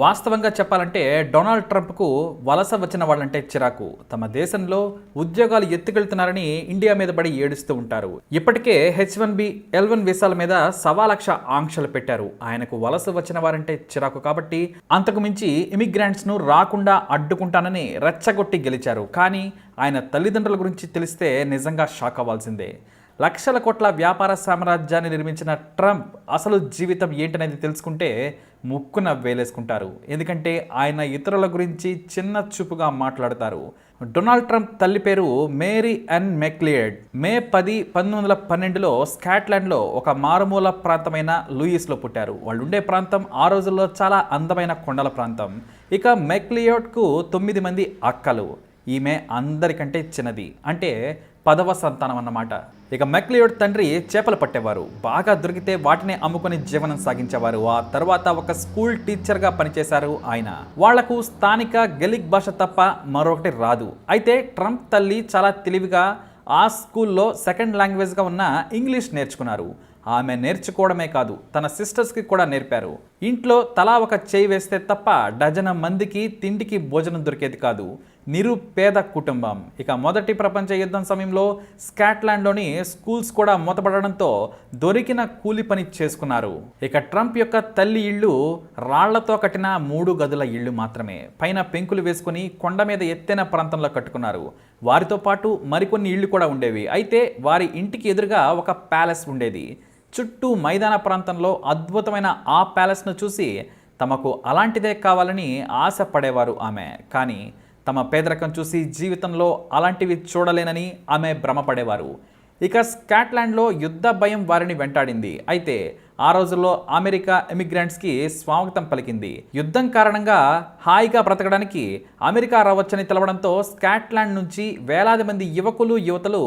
వాస్తవంగా చెప్పాలంటే డొనాల్డ్ ట్రంప్కు వలస వచ్చిన వాళ్ళంటే చిరాకు. తమ దేశంలో ఉద్యోగాలు ఎత్తుకెళ్తున్నారని ఇండియా మీద పడి ఏడుస్తూ ఉంటారు. ఇప్పటికే H1B L1 వీసాల మీద 1,00,000 ఆంక్షలు పెట్టారు. ఆయనకు వలస వచ్చిన వారంటే చిరాకు కాబట్టి అంతకు మించి ఇమిగ్రెంట్స్ను రాకుండా అడ్డుకుంటానని రెచ్చగొట్టి గెలిచారు. కానీ ఆయన తల్లిదండ్రుల గురించి తెలిస్తే నిజంగా షాక్ అవ్వాల్సిందే. లక్షల కోట్ల వ్యాపార సామ్రాజ్యాన్ని నిర్మించిన ట్రంప్ అసలు జీవితం ఏంటనేది తెలుసుకుంటే ముక్కున వేలేసుకుంటారు. ఎందుకంటే ఆయన ఇతరుల గురించి చిన్న చూపుగా మాట్లాడతారు. డొనాల్డ్ ట్రంప్ తల్లి పేరు మేరీ అన్ మెక్లియడ్. మే 10, 1912లో స్కాట్లాండ్లో ఒక మారుమూల ప్రాంతమైన లూయిస్లో పుట్టారు. వాళ్ళు ఉండే ప్రాంతం ఆ రోజుల్లో చాలా అందమైన కొండల ప్రాంతం. ఇక మెక్లియోడ్కు 9 మంది అక్కలు. ఈమె అందరికంటే చిన్నది, అంటే 10వ సంతానం అన్నమాట. ఇక మెక్లియోడ్ తండ్రి చేపలు పట్టేవారు. బాగా దొరికితే వాటిని అమ్ముకొని జీవనం సాగించేవారు. ఆ తర్వాత ఒక స్కూల్ టీచర్గా పనిచేశారు ఆయన. వాళ్లకు స్థానిక గెలిక్ భాష తప్ప మరొకటి రాదు. అయితే ట్రంప్ తల్లి చాలా తెలివిగా ఆ స్కూల్లో సెకండ్ లాంగ్వేజ్గా ఉన్న ఇంగ్లీష్ నేర్చుకున్నారు. ఆమె నేర్చుకోవడమే కాదు, తన సిస్టర్స్కి కూడా నేర్పారు. ఇంట్లో తలా ఒక చేయి వేస్తే తప్ప డజన మందికి తిండికి భోజనం దొరికేది కాదు. నిరుపేద కుటుంబం. ఇక మొదటి ప్రపంచ యుద్ధం సమయంలో స్కాట్లాండ్లోని స్కూల్స్ కూడా మూతపడడంతో దొరికిన కూలి పని చేసుకున్నారు. ఇక ట్రంప్ యొక్క తల్లి ఇళ్ళు రాళ్లతో కట్టిన 3 గదుల ఇళ్ళు మాత్రమే. పైన పెంకులు వేసుకుని కొండ మీద ఎత్తైన ప్రాంతంలో కట్టుకున్నారు. వారితో పాటు మరికొన్ని ఇళ్ళు కూడా ఉండేవి. అయితే వారి ఇంటికి ఎదురుగా ఒక ప్యాలెస్ ఉండేది. చుట్టూ మైదాన ప్రాంతంలో అద్భుతమైన ఆ ప్యాలెస్ను చూసి తమకు అలాంటిదే కావాలని ఆశపడేవారు ఆమె. కానీ తమ పేదరికం చూసి జీవితంలో అలాంటివి చూడలేనని ఆమె భ్రమపడేవారు. ఇక స్కాట్లాండ్లో యుద్ధ భయం వారిని వెంటాడింది. అయితే ఆ రోజుల్లో అమెరికా ఎమిగ్రెంట్స్కి స్వాగతం పలికింది. యుద్ధం కారణంగా హాయిగా బ్రతకడానికి అమెరికా రావచ్చని తెలవడంతో స్కాట్లాండ్ నుంచి వేలాది మంది యువకులు యువతలు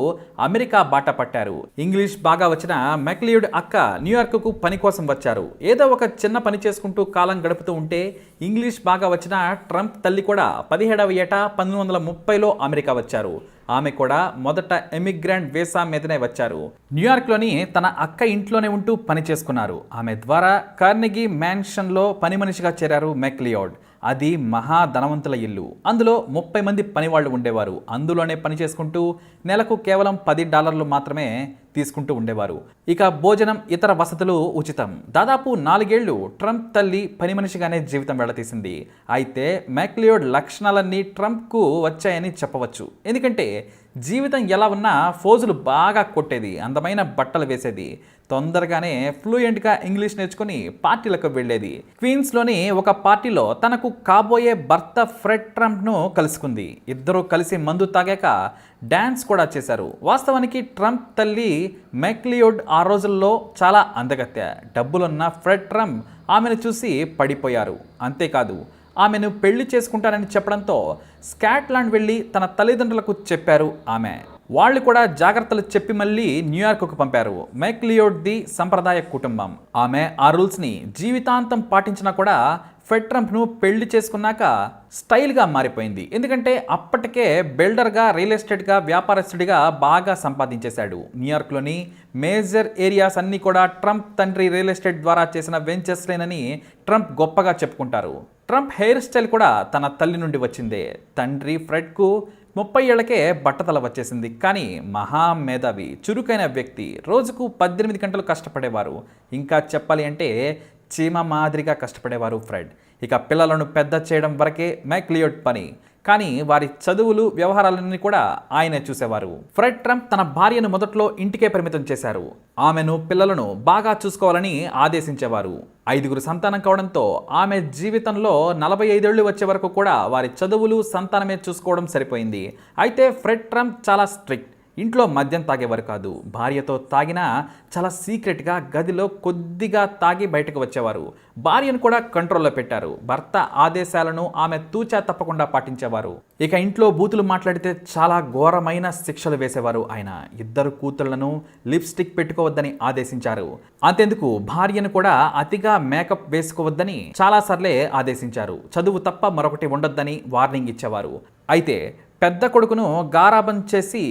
అమెరికా బాట పట్టారు. ఇంగ్లీష్ బాగా వచ్చిన మెక్లియోడ్ అక్క న్యూయార్క్కు పని కోసం వచ్చారు. ఏదో ఒక చిన్న పని చేసుకుంటూ కాలం గడుపుతూ ఉంటే ఇంగ్లీష్ బాగా వచ్చిన ట్రంప్ తల్లి కూడా 17వ ఏట 1930లో అమెరికా వచ్చారు. ఆమె కూడా మొదట ఎమిగ్రెంట్ వీసా మీదనే వచ్చారు. న్యూయార్క్లోని తన అక్క ఇంట్లోనే ఉంటూ పని చేసుకున్నారు. ఆమె ద్వారా కార్నెగీ మ్యాన్షన్లో పని మనిషిగా చేరారు మెక్లియోడ్. అది మహా ధనవంతుల ఇల్లు. అందులో 30 మంది పనివాళ్ళు ఉండేవారు. అందులోనే పని చేసుకుంటూ నెలకు కేవలం $10 మాత్రమే తీసుకుంటూ ఉండేవారు. ఇక భోజనం, ఇతర వసతులు ఉచితం. దాదాపు 4 ఏళ్లు ట్రంప్ తల్లి పని మనిషిగానే జీవితం వెళ్లతీసింది. అయితే మెక్లియోడ్ లక్షణాలన్నీ ట్రంప్కు వచ్చాయని చెప్పవచ్చు. ఎందుకంటే జీవితం ఎలా ఉన్నా ఫోజులు బాగా కొట్టేది, అందమైన బట్టలు వేసేది, తొందరగానే ఫ్లూయెంట్గా ఇంగ్లీష్ నేర్చుకుని పార్టీలకు వెళ్ళేది. క్వీన్స్లోని ఒక పార్టీలో తనకు కాబోయే భర్త ఫ్రెడ్ ట్రంప్ను కలుసుకుంది. ఇద్దరూ కలిసి మందు తాగాక డ్యాన్స్ కూడా చేశారు. వాస్తవానికి ట్రంప్ తల్లి మెక్లియోడ్ ఆ రోజుల్లో చాలా అందగత్తె. డబ్బులున్న ఫ్రెడ్ ట్రంప్ ఆమెను చూసి పడిపోయారు. అంతేకాదు, ఆమెను పెళ్లి చేసుకుంటానని చెప్పడంతో స్కాట్లాండ్ వెళ్ళి తన తల్లిదండ్రులకు చెప్పారు ఆమె. వాళ్ళు కూడా జాగ్రత్తలు చెప్పి మళ్ళీ న్యూయార్క్కు పంపారు. మెక్లియోడ్ది సంప్రదాయ కుటుంబం. ఆమె ఆ రూల్స్ని జీవితాంతం పాటించినా కూడా ఫ్రెడ్ ట్రంప్ను పెళ్లి చేసుకున్నాక స్టైల్గా మారిపోయింది. ఎందుకంటే అప్పటికే బిల్డర్గా, రియల్ ఎస్టేట్గా, వ్యాపారస్తుడిగా బాగా సంపాదించేశాడు. న్యూయార్క్లోని మేజర్ ఏరియాస్ అన్నీ కూడా ట్రంప్ తండ్రి రియల్ ఎస్టేట్ ద్వారా చేసిన వెంచర్స్లేనని ట్రంప్ గొప్పగా చెప్పుకుంటారు. ట్రంప్ హెయిర్ స్టైల్ కూడా తన తల్లి నుండి వచ్చిందే. తండ్రి ఫ్రెడ్కు 30 ఏళ్లకే బట్టతల వచ్చేసింది. కానీ మహా మేధావి, చురుకైన వ్యక్తి. రోజుకు 18 గంటలు కష్టపడేవారు. ఇంకా చెప్పాలి అంటే చీమ మాదిరిగా కష్టపడేవారు ఫ్రెడ్. ఇక పిల్లలను పెద్ద చేయడం వరకే మెక్లియోడ్ పని. కానీ వారి చదువులు, వ్యవహారాలన్నీ కూడా ఆయనే చూసేవారు. ఫ్రెడ్ ట్రంప్ తన భార్యను మొదట్లో ఇంటికే పరిమితం చేశారు. ఆమెను, పిల్లలను బాగా చూసుకోవాలని ఆదేశించేవారు. 5గురు సంతానం కావడంతో ఆమె జీవితంలో 45 ఏళ్లు వచ్చే వరకు కూడా వారి చదువులు, సంతానమే చూసుకోవడం సరిపోయింది. అయితే ఫ్రెడ్ ట్రంప్ చాలా స్ట్రిక్ట్. ఇంట్లో మద్యం తాగేవారు కాదు. భార్యతో తాగినా చాలా సీక్రెట్గా గదిలో కొద్దిగా తాగి బయటకు వచ్చేవారు. భార్యను కూడా కంట్రోల్లో పెట్టారు. భర్త ఆదేశాలను ఆమె తూచా తప్పకుండా పాటించేవారు. ఇక ఇంట్లో బూతులు మాట్లాడితే చాలా ఘోరమైన శిక్షలు వేసేవారు ఆయన. 2 కూతుళ్లను లిప్స్టిక్ పెట్టుకోవద్దని ఆదేశించారు. అంతెందుకు, భార్యను కూడా అతిగా మేకప్ వేసుకోవద్దని చాలాసార్లే ఆదేశించారు. చదువు తప్ప మరొకటి ఉండొద్దని వార్నింగ్ ఇచ్చేవారు. అయితే పెద్ద కొడుకును గారాబం చేసి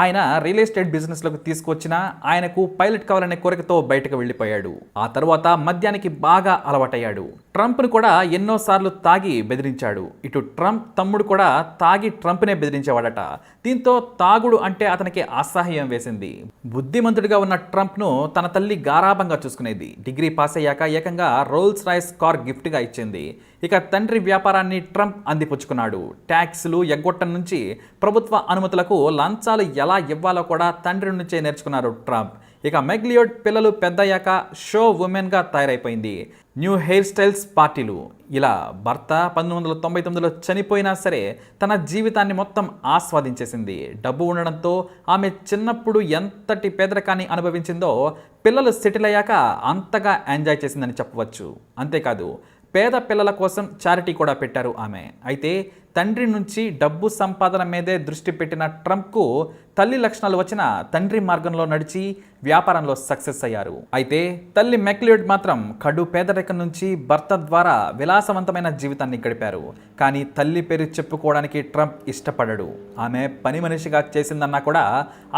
ఆయన రియల్ ఎస్టేట్ బిజినెస్లోకి తీసుకొచ్చిన ఆయనకు పైలట్ కావాలనే కోరికతో బయటకు వెళ్ళిపోయాడు. ఆ తర్వాత మద్యానికి బాగా అలవాటయ్యాడు. ట్రంప్ను కూడా ఎన్నోసార్లు తాగి బెదిరించాడు. ఇటు ట్రంప్ తమ్ముడు కూడా తాగి ట్రంప్నే బెదిరించేవాడట. దీంతో తాగుడు అంటే అతనికి అసహ్యం వేసింది. బుద్ధిమంతుడిగా ఉన్న ట్రంప్ను తన తల్లి గారాబంగా చూసుకునేది. డిగ్రీ పాస్ అయ్యాక ఏకంగా రోల్స్ రాయ్స్ కార్ గిఫ్ట్గా ఇచ్చింది. ఇక తండ్రి వ్యాపారాన్ని ట్రంప్ అందిపుచ్చుకున్నాడు. ట్యాక్సులు ఎగ్గొట్టం నుంచి ప్రభుత్వ అనుమతులకు లంచాలు ఎలా ఇవ్వాలో కూడా తండ్రి నుంచే నేర్చుకున్నారు ట్రంప్. ఇక మెగ్లియోడ్ పిల్లలు పెద్దయ్యాక షో ఉమెన్గా తయారైపోయింది. న్యూ హెయిర్ స్టైల్స్ పార్టీలు, ఇలా భర్త 1999లో చనిపోయినా సరే తన జీవితాన్ని మొత్తం ఆస్వాదించేసింది. డబ్బు ఉండడంతో ఆమె చిన్నప్పుడు ఎంతటి పేదరికాన్ని అనుభవించిందో పిల్లలు సెటిల్ అయ్యాక అంతగా ఎంజాయ్ చేసిందని చెప్పవచ్చు. అంతేకాదు పేద పిల్లల కోసం చారిటీ కూడా పెట్టారు ఆమె. అయితే తండ్రి నుంచి డబ్బు సంపాదన మీదే దృష్టి పెట్టిన ట్రంప్కు తల్లి లక్షణాలు వచ్చిన తండ్రి మార్గంలో నడిచి వ్యాపారంలో సక్సెస్ అయ్యారు. అయితే తల్లి మెక్లియోడ్ మాత్రం కడు పేదరికం నుంచి భర్త ద్వారా విలాసవంతమైన జీవితాన్ని గడిపారు. కానీ తల్లి పేరు చెప్పుకోవడానికి ట్రంప్ ఇష్టపడడు. ఆమె పని మనిషిగా చేసిందన్నా కూడా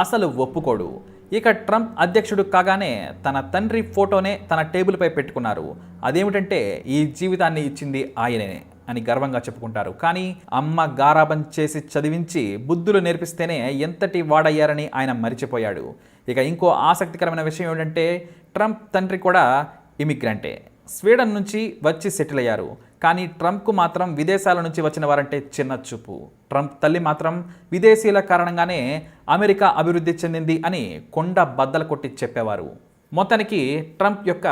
అసలు ఒప్పుకోడు. ఇక ట్రంప్ అధ్యక్షుడు కాగానే తన తండ్రి ఫోటోనే తన టేబుల్పై పెట్టుకున్నారు. అదేమిటంటే ఈ జీవితాన్ని ఇచ్చింది ఆయనే అని గర్వంగా చెప్పుకుంటారు. కానీ అమ్మ గారాబం చేసి చదివించి బుద్ధులు నేర్పిస్తేనే ఎంతటి వాడయ్యారని ఆయన మరిచిపోయాడు. ఇక ఇంకో ఆసక్తికరమైన విషయం ఏంటంటే ట్రంప్ తండ్రి కూడా ఇమిగ్రెంటే. స్వీడన్ నుంచి వచ్చి సెటిల్ అయ్యారు. కానీ ట్రంప్కు మాత్రం విదేశాల నుంచి వచ్చిన వారంటే చిన్న చూపు. ట్రంప్ తల్లి మాత్రం విదేశీయుల కారణంగానే అమెరికా అభివృద్ధి చెందింది అని కొండ బద్దలు కొట్టి చెప్పేవారు. మొత్తానికి ట్రంప్ యొక్క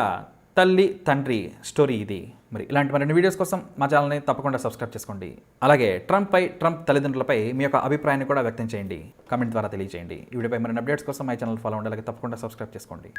తల్లి తండ్రి స్టోరీ ఇది. మరి ఇలాంటి మరిన్ని వీడియోస్ కోసం మా ఛానల్ని తప్పకుండా సబ్స్క్రైబ్ చేసుకోండి. అలాగే ట్రంప్ తల్లిదండ్రులపై మీ యొక్క అభిప్రాయాన్ని కూడా వ్యక్తం చేయండి. కామెంట్ ద్వారా తెలియజేయండి. ఈ వీడియోపై మరిన్ని అప్డేట్స్ కోసం మా ఛానల్ ఫాలో అవ్వండి. అలాగే తప్పకుండా సబ్స్క్రైబ్ చేసుకోండి.